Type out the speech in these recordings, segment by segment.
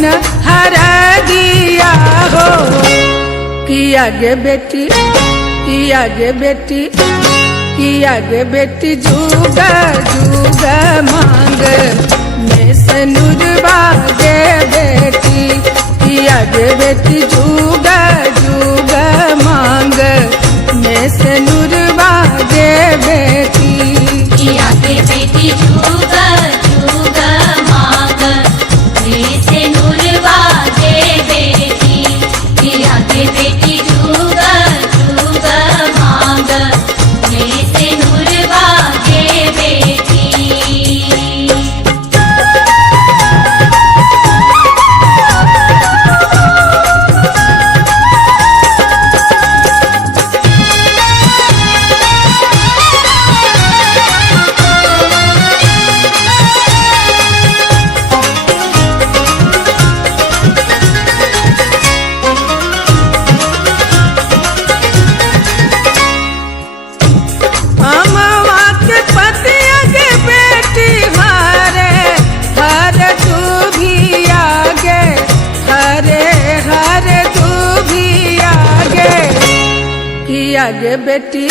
मन हरा दिया हो। किया गे बेटी किया गे बेटी किया गे बेटी जुगा जुगा मांग में से नुरवा गे बेटी। किया गे बेटी जुगा जुगा मांग में से नुरवा गे बेटी। किया गे बेटी जुगा जुगा मांग में से नुरवा गे बेटी। किया गे बेटी जुगा जुगा मांग में से नुरवा गे बेटी। किया गे बेटी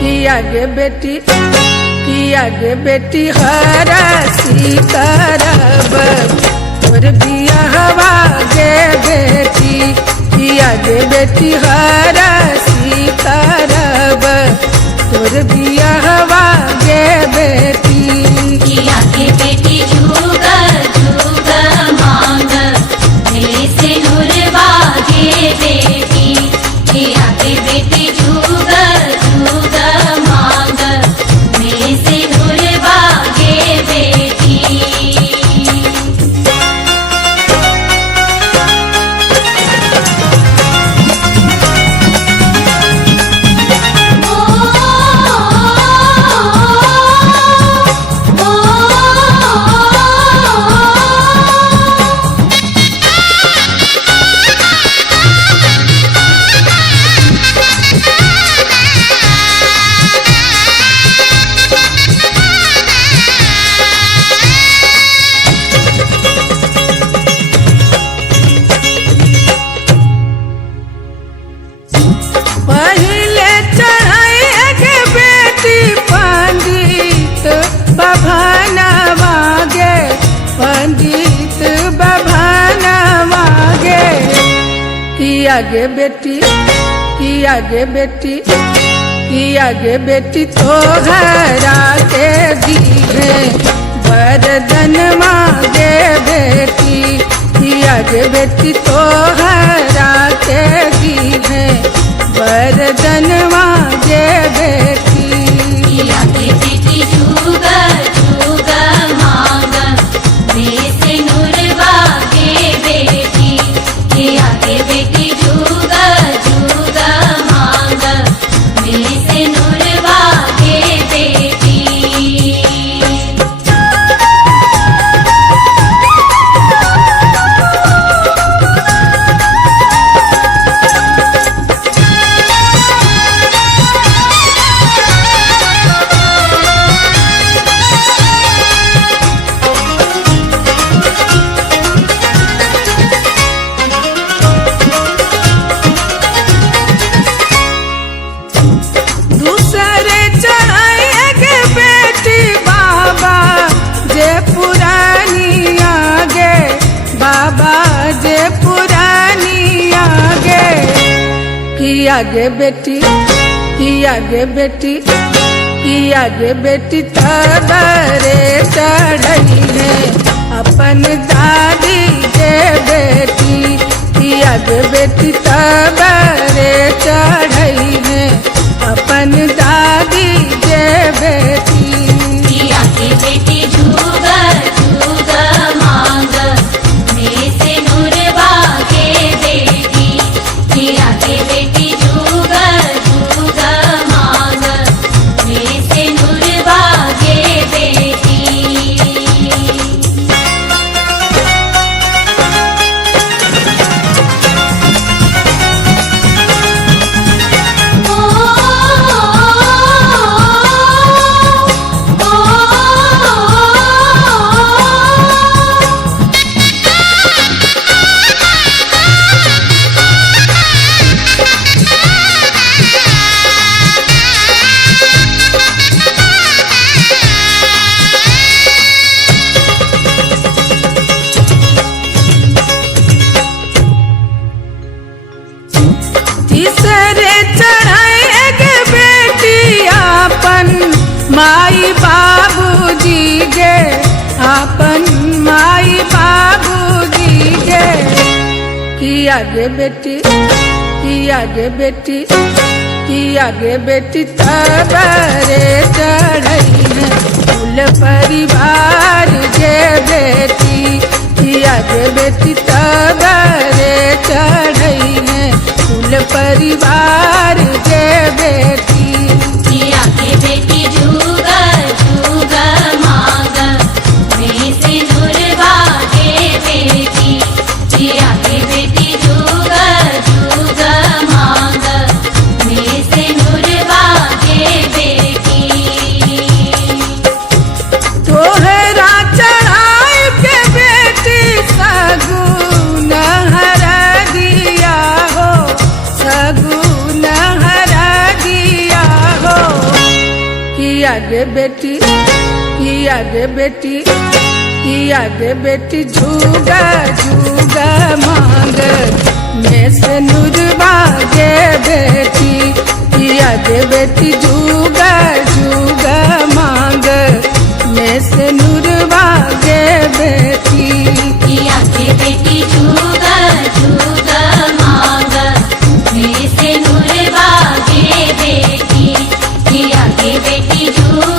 किया गे बेटी किया गे बेटी हरसी करब तोर बियाहवा गे बेटी। किया गे बेटी हरसी करब तोर बियाहवा गे बेटी। किया गे बेटी जुगा जुगा मांग में से नुरवा गे बेटी। किया गे बेटी जुगा जुगा मांग में से नुरवा गे बेटी। पहले चढ़ाई गे बेटी पंडित बभनवा गे पंडित बभनवा गे। किया गे बेटी किया गे बेटी किया गे बेटी तोहरा के दीहे वरदान मांगे बेटी। किया गे बेटी तोहरा के दीहे वरदान मांगे बेटी। किया गे बेटी जुगा जुगा मांग में से नुरवा गे बेटी। किया गे बेटी जुगा जुगा मांग में से नुरवा गे बेटी। दूसरे चढ़ाई गे बेटी बाबा जे पुरानी आगे बाबा जे पुरानी आगे। किया गे बेटी किया गे बेटी किया गे बेटी तबरे चढ़ई है अपन दादी गे बेटी। किया गे बेटी तबरे चढ़ई है अपन दादी गे बेटी। किया गे बेटी जुगा जुगा मांग में से नुरवा गे बेटी। किया गे बेटी जुगा जुगा मांग में से नुरवा गे बेटी। आपन माई बाबूजी गे किया गे बेटी किया गे बेटी किया गे बेटी तबरे चढ़ई है कुल परिवार गे बेटी किया गे बेटी तबरे चढ़ई है कुल परिवार गे बेटी किया के बेटी जुगा जुगा मांग में से नुरवा के बेटी किया के बेटी जुगा जुगा मांग में से नुरवा के बेटी तोहरा चढ़ाई के बेटी सगुन हर दिया हो सगुन हर दिया हो किया गे बेटी किया गे बेटी किया गे बेटी जुगा जुगा मांग में से नुरवा गे बेटी किया गे बेटी जुगा जुगा मांग में से नुरवा गे बेटी किया के बेटी जुगा जुगा मांग में से नुरवा के बेटी किया के बेटी जुगा